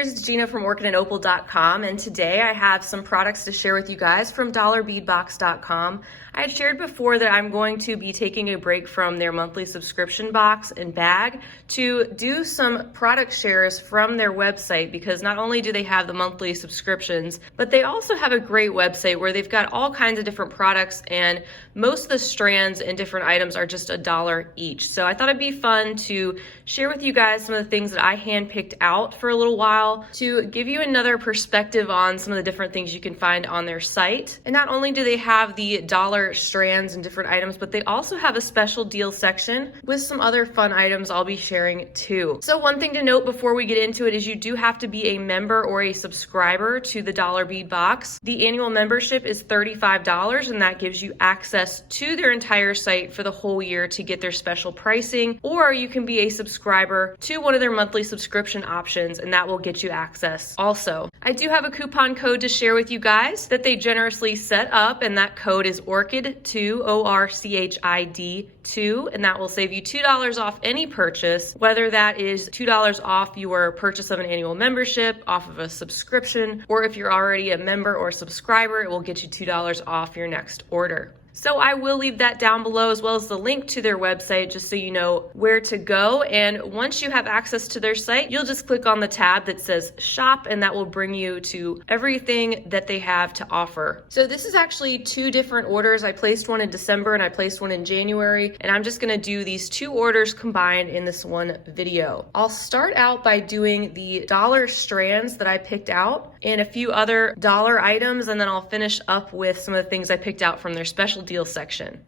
beaders, it's Gina from orchidandopal.com, and today I have some products to share with you guys from dollarbeadbox.com. I had shared before that I'm going to be taking a break from their monthly subscription box and bag to do some product shares from their website, because not only do they have the monthly subscriptions, but they also have a great website where they've got all kinds of different products, and most of the strands and different items are just $1 each. So I thought it'd be fun to share with you guys some of the things that I handpicked out for a little while to give you another perspective on some of the different things you can find on their site. And not only do they have the dollar strands and different items, but they also have a special deal section with some other fun items I'll be sharing too. So one thing to note before we get into it is you do have to be a member or a subscriber to the Dollar Bead Box. The annual membership is $35, and that gives you access to their entire site for the whole year to get their special pricing, or you can be a subscriber to one of their monthly subscription options, and that will get you access also. I do have a coupon code to share with you guys that they generously set up, and that code is ORCHID2, ORCHID2, and that will save you $2 off any purchase, whether that is $2 off your purchase of an annual membership, off of a subscription, or if you're already a member or subscriber, it will get you $2 off your next order. So I will leave that down below, as well as the link to their website, just so you know where to go. And once you have access to their site, you'll just click on the tab that says shop, and that will bring you to everything that they have to offer. So this is actually two different orders. I placed one in December and I placed one in January, and I'm just gonna do these two orders combined in this one video. I'll start out by doing the dollar strands that I picked out and a few other dollar items, and then I'll finish up with some of the things I picked out from their special deal section.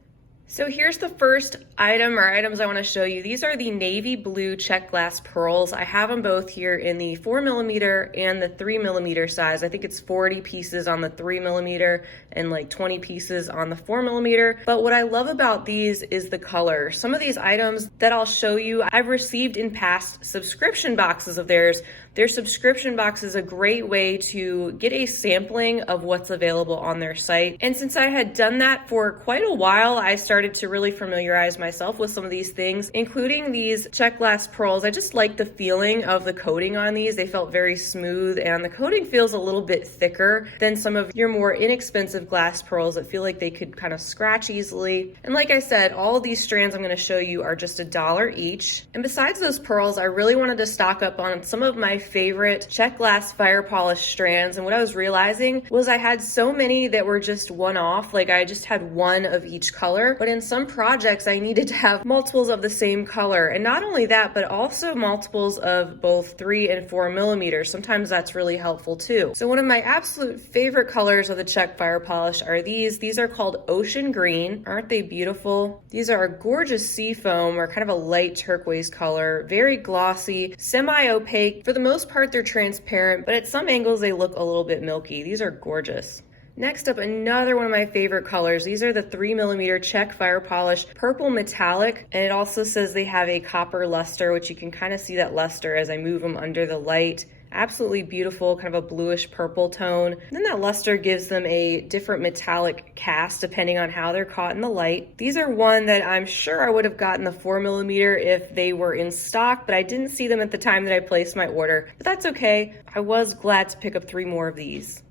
So here's the first item or items I want to show you. These are the navy blue Czech glass pearls. I have them both here in the 4mm and the 3mm size. I think it's 40 pieces on the 3mm and like 20 pieces on the 4mm. But what I love about these is the color. Some of these items that I'll show you, I've received in past subscription boxes of theirs. Their subscription box is a great way to get a sampling of what's available on their site. And since I had done that for quite a while, I started to really familiarize myself with some of these things, including these Czech glass pearls. I just like the feeling of the coating on these. They felt very smooth, and the coating feels a little bit thicker than some of your more inexpensive glass pearls that feel like they could kind of scratch easily. And like I said, all of these strands I'm going to show you are just $1 each. And besides those pearls, I really wanted to stock up on some of my favorite Czech glass fire polish strands. And what I was realizing was I had so many that were just one-off, like I just had one of each color, but in some projects I needed to have multiples of the same color. And not only that, but also multiples of both 3 and 4mm. Sometimes that's really helpful too. So one of my absolute favorite colors of the Czech fire polish are these. These are called Ocean Green. Aren't they beautiful? These are a gorgeous sea foam, or kind of a light turquoise color, very glossy, semi-opaque. For the most part, they're transparent, but at some angles they look a little bit milky. These are gorgeous. Next up, another one of my favorite colors. These are the 3mm Czech fire polish purple metallic, and it also says they have a copper luster, which you can kind of see that luster as I move them under the light. Absolutely beautiful, kind of a bluish purple tone. And then that luster gives them a different metallic cast depending on how they're caught in the light. These are one that I'm sure I would have gotten the 4mm if they were in stock, but I didn't see them at the time that I placed my order. But that's okay. I was glad to pick up 3 more of these.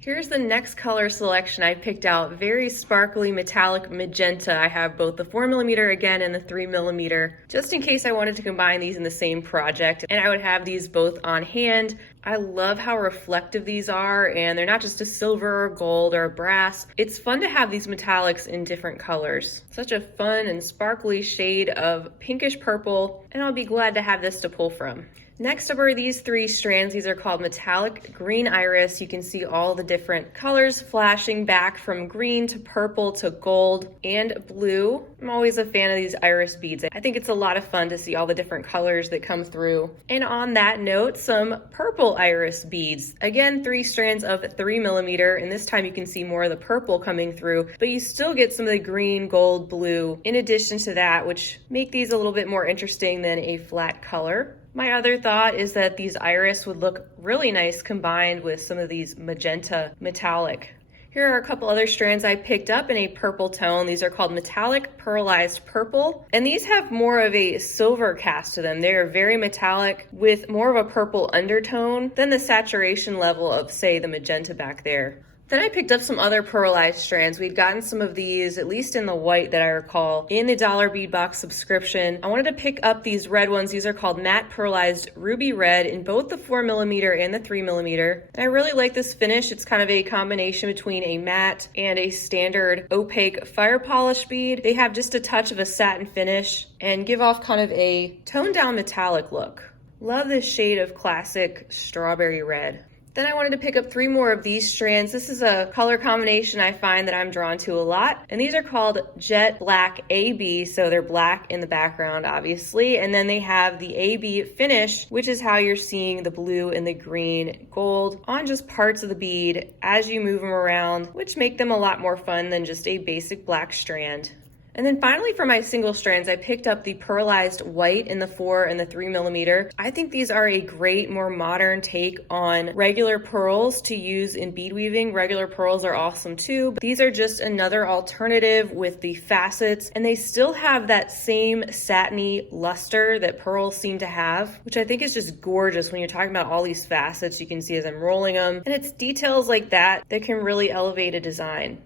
Here's the next color selection I picked out. Very sparkly metallic magenta. I have both the 4mm again and the 3mm, just in case I wanted to combine these in the same project, and I would have these both on hand. I love how reflective these are, and they're not just a silver or gold or a brass. It's fun to have these metallics in different colors. Such a fun and sparkly shade of pinkish purple, and I'll be glad to have this to pull from. Next up are these 3 strands. These are called Metallic Green Iris. You can see all the different colors flashing back from green to purple to gold and blue. I'm always a fan of these iris beads. I think it's a lot of fun to see all the different colors that come through. And on that note, some purple iris beads. Again, 3 strands of 3mm, and this time you can see more of the purple coming through, but you still get some of the green, gold, blue in addition to that, which make these a little bit more interesting than a flat color. My other thought is that these iris would look really nice combined with some of these magenta metallic. Here are a couple other strands I picked up in a purple tone. These are called metallic pearlized purple, and these have more of a silver cast to them. They are very metallic with more of a purple undertone than the saturation level of, say, the magenta back there. Then I picked up some other pearlized strands. We'd gotten some of these, at least in the white that I recall, in the $1 bead box subscription. I wanted to pick up these red ones. These are called matte pearlized ruby red in both the 4mm and the 3mm. And I really like this finish. It's kind of a combination between a matte and a standard opaque fire polish bead. They have just a touch of a satin finish and give off kind of a toned down metallic look. Love this shade of classic strawberry red. Then I wanted to pick up 3 more of these strands. This is a color combination I find that I'm drawn to a lot. And these are called Jet Black AB, so they're black in the background, obviously. And then they have the AB finish, which is how you're seeing the blue and the green gold on just parts of the bead as you move them around, which make them a lot more fun than just a basic black strand. And then finally for my single strands, I picked up the pearlized white in the 4 and the 3mm. I think these are a great, more modern take on regular pearls to use in bead weaving. Regular pearls are awesome too, but these are just another alternative with the facets, and they still have that same satiny luster that pearls seem to have, which I think is just gorgeous when you're talking about all these facets you can see as I'm rolling them. And it's details like that that can really elevate a design.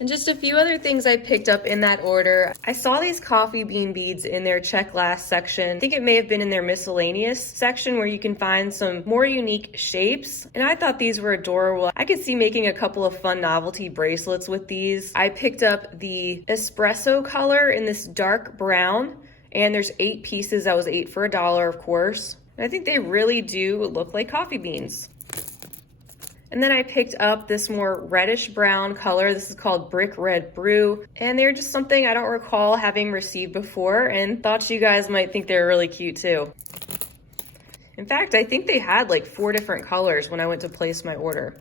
And just a few other things I picked up in that order. I saw these coffee bean beads in their Czech glass section. I think it may have been in their miscellaneous section where you can find some more unique shapes. And I thought these were adorable. I could see making a couple of fun novelty bracelets with these. I picked up the espresso color in this dark brown, and there's 8 pieces. That was 8 for $1, of course. And I think they really do look like coffee beans. And then I picked up this more reddish brown color. This is called Brick Red Brew. And they're just something I don't recall having received before, and thought you guys might think they're really cute too. In fact, I think they had like 4 different colors when I went to place my order.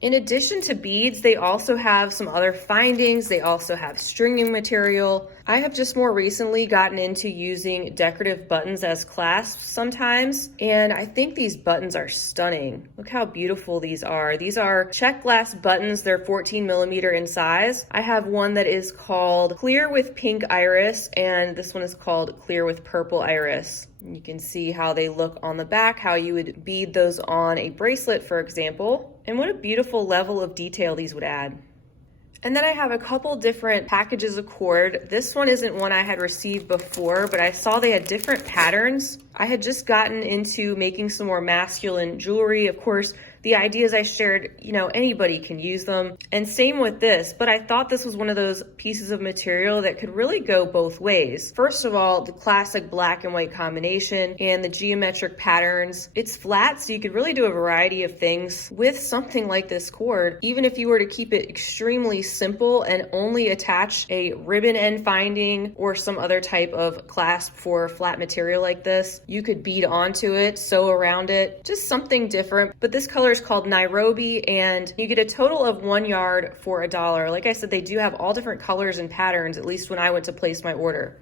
In addition to beads, they also have some other findings. They also have stringing material. I have just more recently gotten into using decorative buttons as clasps sometimes, and I think these buttons are stunning. Look how beautiful these are. These are Czech glass buttons. They're 14mm in size. I have one that is called Clear with Pink Iris, and this one is called Clear with Purple Iris. You can see how they look on the back, how you would bead those on a bracelet, for example. And what a beautiful level of detail these would add. And then I have a couple different packages of cord. This one isn't one I had received before, but I saw they had different patterns. I had just gotten into making some more masculine jewelry. Of course, the ideas I shared, anybody can use them. And same with this, but I thought this was one of those pieces of material that could really go both ways. First of all, the classic black and white combination and the geometric patterns. It's flat, so you could really do a variety of things with something like this cord. Even if you were to keep it extremely simple and only attach a ribbon end finding or some other type of clasp for flat material like this, you could bead onto it, sew around it, just something different. But this color is called Nairobi, and you get a total of 1 yard for $1. Like I said, they do have all different colors and patterns, at least when I went to place my order.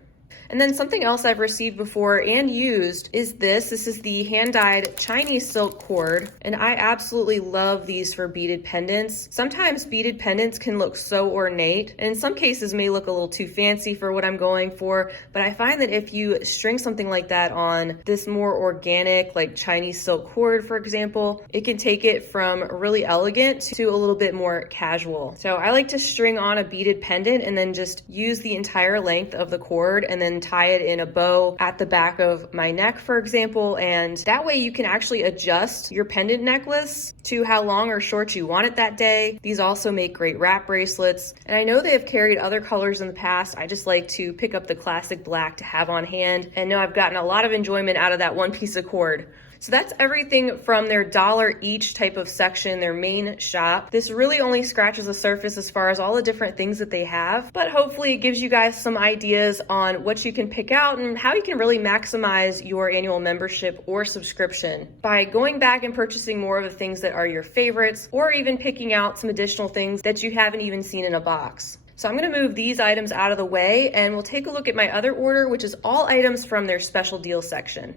And then something else I've received before and used is this. This is the hand-dyed Chinese silk cord, and I absolutely love these for beaded pendants. Sometimes beaded pendants can look so ornate, and in some cases may look a little too fancy for what I'm going for, but I find that if you string something like that on this more organic, like Chinese silk cord, for example, it can take it from really elegant to a little bit more casual. So I like to string on a beaded pendant and then just use the entire length of the cord and then tie it in a bow at the back of my neck, for example, and that way you can actually adjust your pendant necklace to how long or short you want it that day. These also make great wrap bracelets, and I know they have carried other colors in the past. I just like to pick up the classic black to have on hand, and know I've gotten a lot of enjoyment out of that one piece of cord. So that's everything from their $1 each type of section, their main shop. This really only scratches the surface as far as all the different things that they have, but hopefully it gives you guys some ideas on what you can pick out and how you can really maximize your annual membership or subscription by going back and purchasing more of the things that are your favorites, or even picking out some additional things that you haven't even seen in a box. So I'm going to move these items out of the way, and we'll take a look at my other order, which is all items from their special deal section.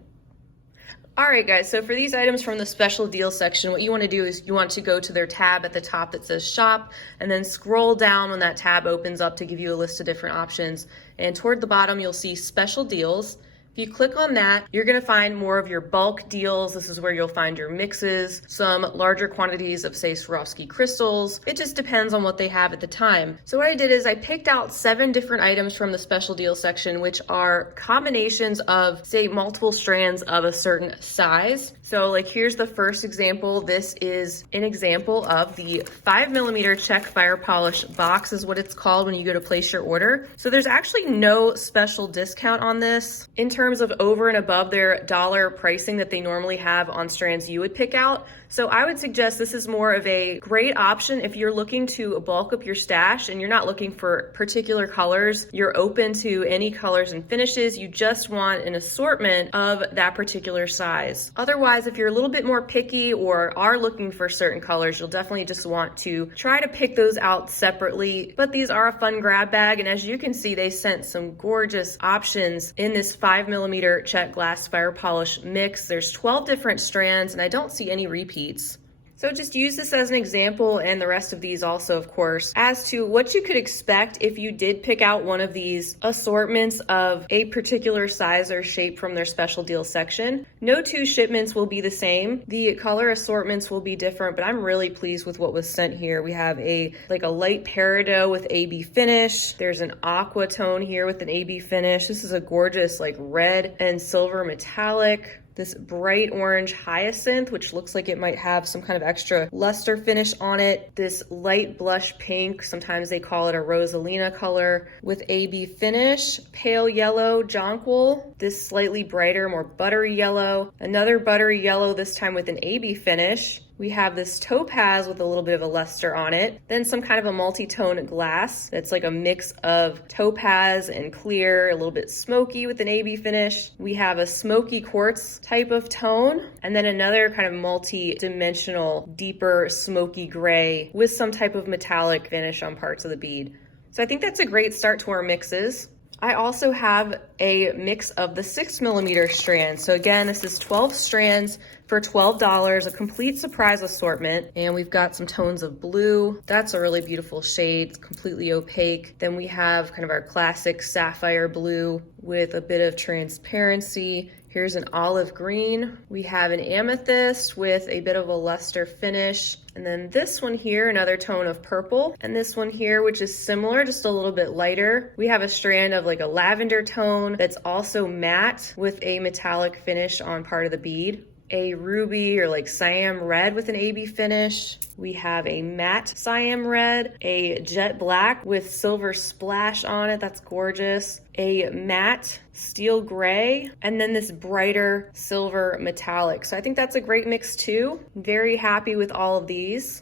All right, guys, so for these items from the special deal section, what you want to do is you want to go to their tab at the top that says shop, and then scroll down when that tab opens up to give you a list of different options. And toward the bottom, you'll see special deals. If you click on that, you're gonna find more of your bulk deals. This is where you'll find your mixes, some larger quantities of, say, Swarovski crystals. It just depends on what they have at the time. So what I did is I picked out 7 different items from the special deal section, which are combinations of, say, multiple strands of a certain size. So like here's the first example. This is an example of the 5mm Czech fire polish box is what it's called when you go to place your order. So there's actually no special discount on this in terms of over and above their dollar pricing that they normally have on strands you would pick out. So I would suggest this is more of a great option if you're looking to bulk up your stash and you're not looking for particular colors. You're open to any colors and finishes. You just want an assortment of that particular size. Otherwise, if you're a little bit more picky or are looking for certain colors, you'll definitely just want to try to pick those out separately. But these are a fun grab bag, and as you can see, they sent some gorgeous options in this 5mm Czech glass fire polish mix. There's 12 different strands, and I don't see any repeats. So just use this as an example, and the rest of these also, of course, as to what you could expect if you did pick out one of these assortments of a particular size or shape from their special deal section. No 2 shipments will be the same. The color assortments will be different, but I'm really pleased with what was sent here. We have a light peridot with AB finish. There's an aqua tone here with an AB finish. This is a gorgeous red and silver metallic. This bright orange hyacinth, which looks like it might have some kind of extra luster finish on it. This light blush pink, sometimes they call it a rosalina color, with AB finish. Pale yellow jonquil. This slightly brighter, more buttery yellow. Another buttery yellow, this time with an AB finish. We have this topaz with a little bit of a luster on it. Then some kind of a multi-tone glass that's like a mix of topaz and clear, a little bit smoky with an AB finish. We have a smoky quartz type of tone, and then another kind of multi-dimensional, deeper smoky gray with some type of metallic finish on parts of the bead. So I think that's a great start to our mixes. I also have a mix of the 6mm strands. So again, this is 12 strands for $12, a complete surprise assortment. And we've got some tones of blue. That's a really beautiful shade, it's completely opaque. Then we have kind of our classic sapphire blue with a bit of transparency. Here's an olive green. We have an amethyst with a bit of a luster finish. And then this one here, another tone of purple. And this one here, which is similar, just a little bit lighter. We have a strand of a lavender tone that's also matte with a metallic finish on part of the bead. A ruby or cyan red with an AB finish. We have a matte cyan red, a jet black with silver splash on it. That's gorgeous. A matte steel gray, and then this brighter silver metallic. So I think that's a great mix too. Very happy with all of these.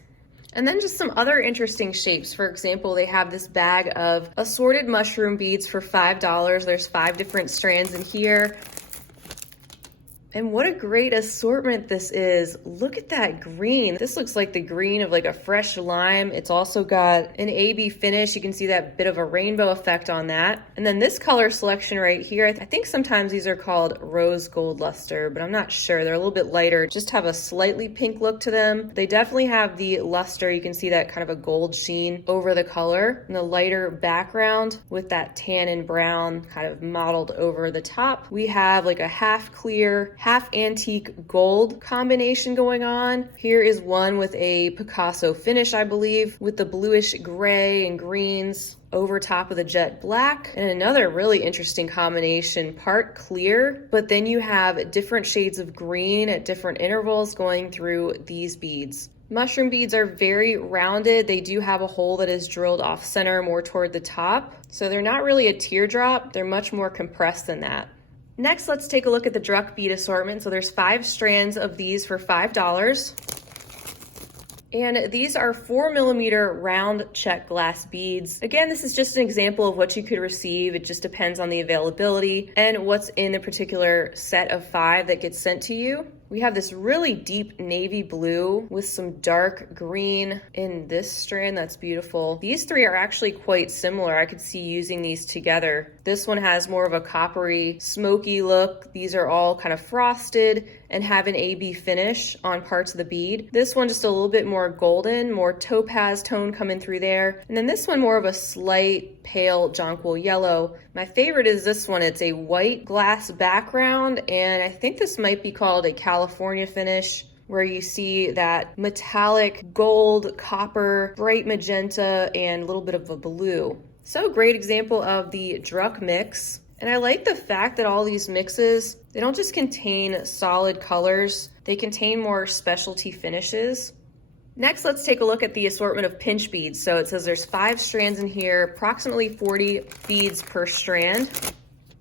And then just some other interesting shapes. For example, they have this bag of assorted mushroom beads for $5. There's 5 different strands in here. And what a great assortment this is. Look at that green. This looks like the green of a fresh lime. It's also got an AB finish. You can see that bit of a rainbow effect on that. And then this color selection right here, I think sometimes these are called rose gold luster, but I'm not sure. They're a little bit lighter, just have a slightly pink look to them. They definitely have the luster. You can see that kind of a gold sheen over the color and the lighter background with that tan and brown kind of modeled over the top. We have a half clear, half antique gold combination going on. Here is one with a Picasso finish, I believe, with the bluish gray and greens over top of the jet black. And another really interesting combination, part clear, but then you have different shades of green at different intervals going through these beads. Mushroom beads are very rounded. They do have a hole that is drilled off center more toward the top. So they're not really a teardrop. They're much more compressed than that. Next, let's take a look at the Druk bead assortment. So there's 5 strands of these for $5. And these are 4mm round Czech glass beads. Again, this is just an example of what you could receive. It just depends on the availability and what's in the particular set of 5 that gets sent to you. We have this really deep navy blue with some dark green in this strand. That's beautiful. These three are actually quite similar. I could see using these together. This one has more of a coppery, smoky look. These are all kind of frosted and have an AB finish on parts of the bead. This one just a little bit more golden, more topaz tone coming through there. And then this one more of a slight pale jonquil yellow. My favorite is this one. It's a white glass background, and I think this might be called a California finish, where you see that metallic gold, copper, bright magenta, and a little bit of a blue. So great example of the Druk mix. And I like the fact that all these mixes, they don't just contain solid colors, they contain more specialty finishes. Next, let's take a look at the assortment of pinch beads. So it says there's 5 strands in here, approximately 40 beads per strand.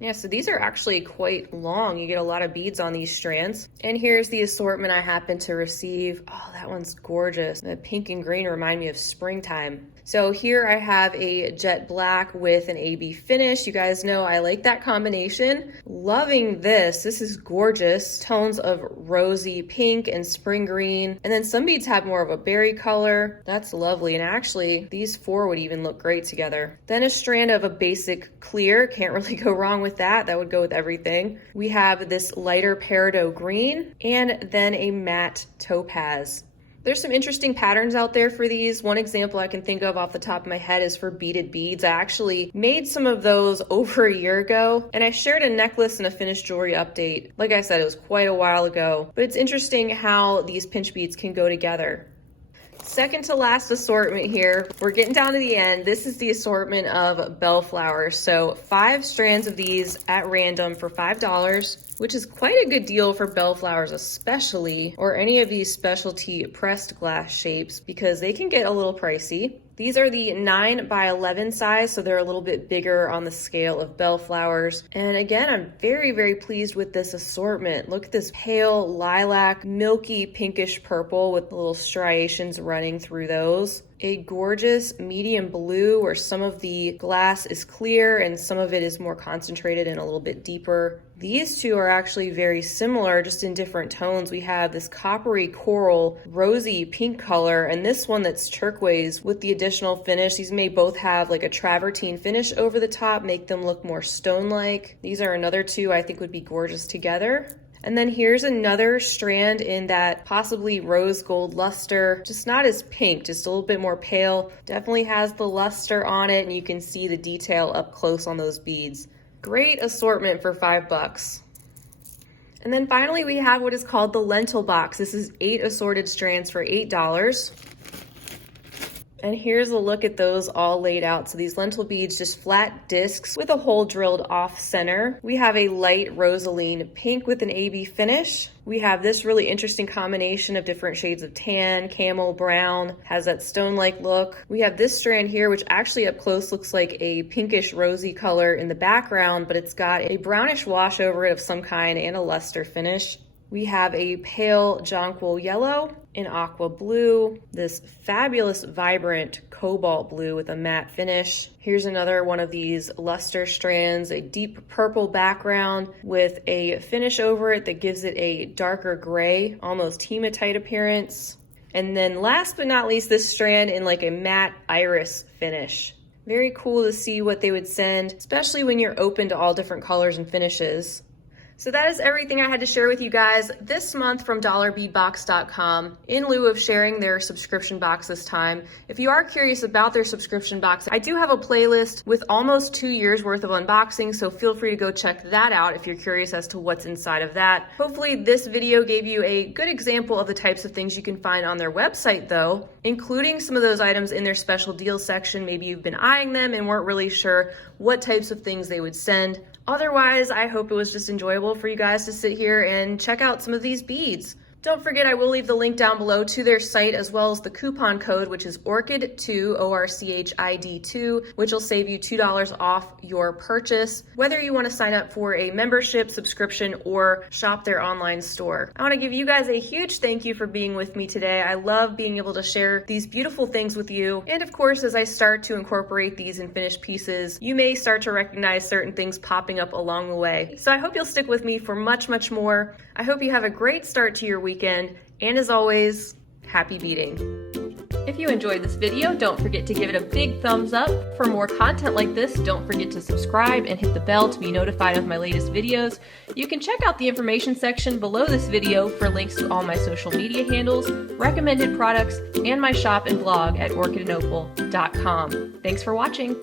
Yeah, so these are actually quite long. You get a lot of beads on these strands. And here's the assortment I happen to receive. Oh, that one's gorgeous. The pink and green remind me of springtime. So here I have a jet black with an AB finish. You guys know I like that combination. Loving this. This is gorgeous. Tones of rosy pink and spring green. And then some beads have more of a berry color. That's lovely. And actually, these 4 would even look great together. Then a strand of a basic clear. Can't really go wrong with that. That would go with everything. We have this lighter peridot green and then a matte topaz. There's some interesting patterns out there for these. One example I can think of off the top of my head is for beaded beads. I actually made some of those over a year ago, and I shared a necklace and a finished jewelry update. Like I said, it was quite a while ago, but it's interesting how these pinch beads can go together. Second to last assortment here. We're getting down to the end. This is the assortment of bellflowers. So 5 strands of these at random for $5, which is quite a good deal for bellflowers especially, or any of these specialty pressed glass shapes, because they can get a little pricey. These are the 9 by 11 size, so they're a little bit bigger on the scale of bellflowers. And again, I'm very, very pleased with this assortment. Look at this pale lilac, milky pinkish purple with the little striations running through those. A gorgeous medium blue where some of the glass is clear and some of it is more concentrated and a little bit deeper. These two are actually very similar, just in different tones. We have this coppery coral, rosy pink color, and this one that's turquoise with the additional finish. These may both have like a travertine finish over the top, make them look more stone-like. These are another 2 I think would be gorgeous together. And then here's another strand in that possibly rose gold luster, just not as pink, just a little bit more pale. Definitely has the luster on it, and you can see the detail up close on those beads. Great assortment for $5. And then finally we have what is called the Lentil box. This is 8 assorted strands for $8. And here's a look at those all laid out. So these lentil beads, just flat discs with a hole drilled off center. We have a light rosaline pink with an AB finish. We have this really interesting combination of different shades of tan, camel, brown, has that stone-like look. We have this strand here, which actually up close looks like a pinkish rosy color in the background, but it's got a brownish wash over it of some kind and a luster finish. We have a pale jonquil yellow, an aqua blue, this fabulous vibrant cobalt blue with a matte finish. Here's another one of these luster strands, a deep purple background with a finish over it that gives it a darker gray, almost hematite appearance. And then last but not least, this strand in like a matte iris finish. Very cool to see what they would send, especially when you're open to all different colors and finishes. So that is everything I had to share with you guys this month from dollarbeadbox.com in lieu of sharing their subscription box this time. If you are curious about their subscription box, I do have a playlist with almost 2 years worth of unboxing, so feel free to go check that out if you're curious as to what's inside of that. Hopefully this video gave you a good example of the types of things you can find on their website though, including some of those items in their special deals section. Maybe you've been eyeing them and weren't really sure what types of things they would send. Otherwise, I hope it was just enjoyable for you guys to sit here and check out some of these beads. Don't forget, I will leave the link down below to their site as well as the coupon code, which is ORCHID2, ORCHID2, which will save you $2 off your purchase, whether you want to sign up for a membership, subscription, or shop their online store. I want to give you guys a huge thank you for being with me today. I love being able to share these beautiful things with you. And of course, as I start to incorporate these in finished pieces, you may start to recognize certain things popping up along the way. So I hope you'll stick with me for much, much more. I hope you have a great start to your weekend, and as always, happy beading. If you enjoyed this video, don't forget to give it a big thumbs up. For more content like this, don't forget to subscribe and hit the bell to be notified of my latest videos. You can check out the information section below this video for links to all my social media handles, recommended products, and my shop and blog at orchidandopal.com. Thanks for watching.